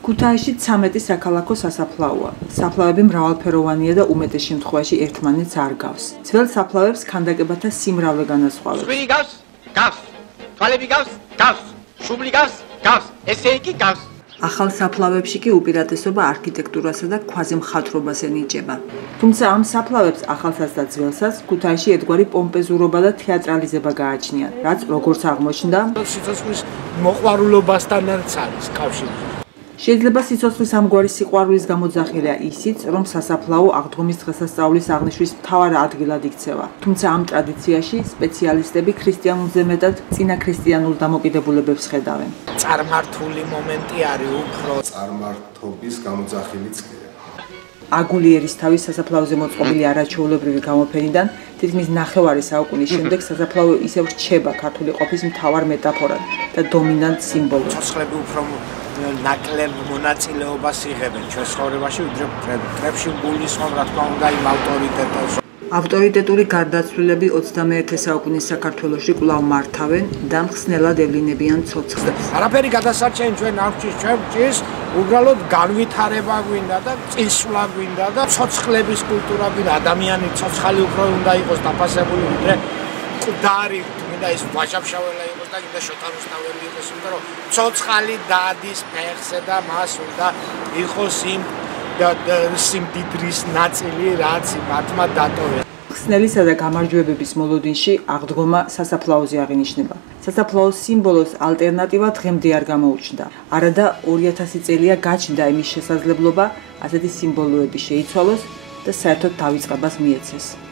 ქუთაისში 13 საქალაქო სასაფლაოა. საფლავები მრავალფეროვანია და უმეტეს შემთხვევაში ერთმანეთს არ გავს. ძველ საფლავებს ქანდაკებათა სიმრავლე განასხვავებს. შვილი გავს, გავს. თვალები გავს, გავს. შუბლი გავს, გავს. ესე იგი გავს. ახალ საფლავებში კი უპირატესობა არქიტექტურასა და ქვაზე მხატვრობას ენიჭება. თუმცა ამ საფლავებს ახალსაც და ძველსაც ქუთაისში ერთგვარი პომპეზურობა და თეატრალიზება გააჩნიათ, რაც როგორც აღმოჩნდა, სიცოცხლის მოყვარულობასთანაც არის კავშირი. შეიძლება სიცოცხლის ამგვარი სიყვარულის გამოძახილია ისიც, რომ სასაფლაო აღდგომის დღესასწაულის აღნიშვნის მთავარ ადგილად იქცევა. თუმცა ამ ტრადიციაში სპეციალისტები ქრისტიანულზე მეტად წინაქრისტიანულ დამოკიდებულებებს ხედავენ. წარმართული მომენტი არის უფრო წარმართობის გამოძახილიც კი. აგულიერის თავის სასაფლაოზე მოწყობილი არაჩვეულებრივი გამოფენიდან თითქმის ნახევარი საუკუნის შემდეგ სასაფლაო ისევ რჩება ქართული ყოფის მთავარ მეტაფორად და დომინანტ სიმბოლოდ. ცოცხლები უფრო ნაკლებ მონაწილეობას იღებენ ჩვენ ცხოვრებაში, ვიდრე კრებში გულისხმობ, რა თქმა უნდა, იმ ავტორიტეტებს. ავტორიტეტური გარდაცვლილები 21 საუკუნის საქართველოში კვლავ მართავენ და მხსნელად ევლინებიან ცოცხლებს. არაფერი გადასარჩენი ჩვენ არ გვჭირს, ჩვენ გვჭირს უბრალოდ განვითარება გვინდა და წინსვლა გვინდა და ცოცხლების კულტურა გვინდა. ადამიანი ცოცხალი უფრო უნდა იყოს დაფასებული, ვიდრე მკვდარი, მინდა ის ვაჟავშაველა იყოს და მინდა შოთარუსთაველი იყოს, იმიტომ რომ ცოცხალი დადის ფეხზე და მას უნდა იყოს იმ სიმდიდრის ნაწილი, რაც მათმა დატოვეს. ხსნელისა და გამარჯვებების მოლოდინში აღდგომა სასაფლაოზე აღინიშნება. სასაფლაოს სიმბოლოს ალტერნატივა დღემდე არ გამოუჩნდა. არადა 2000 წელია გაჩნდა იმის შესაძლებლობა, ასეთი სიმბოლოები შეიცვალოს და საერთოდ დავიწყებას მიეცეს.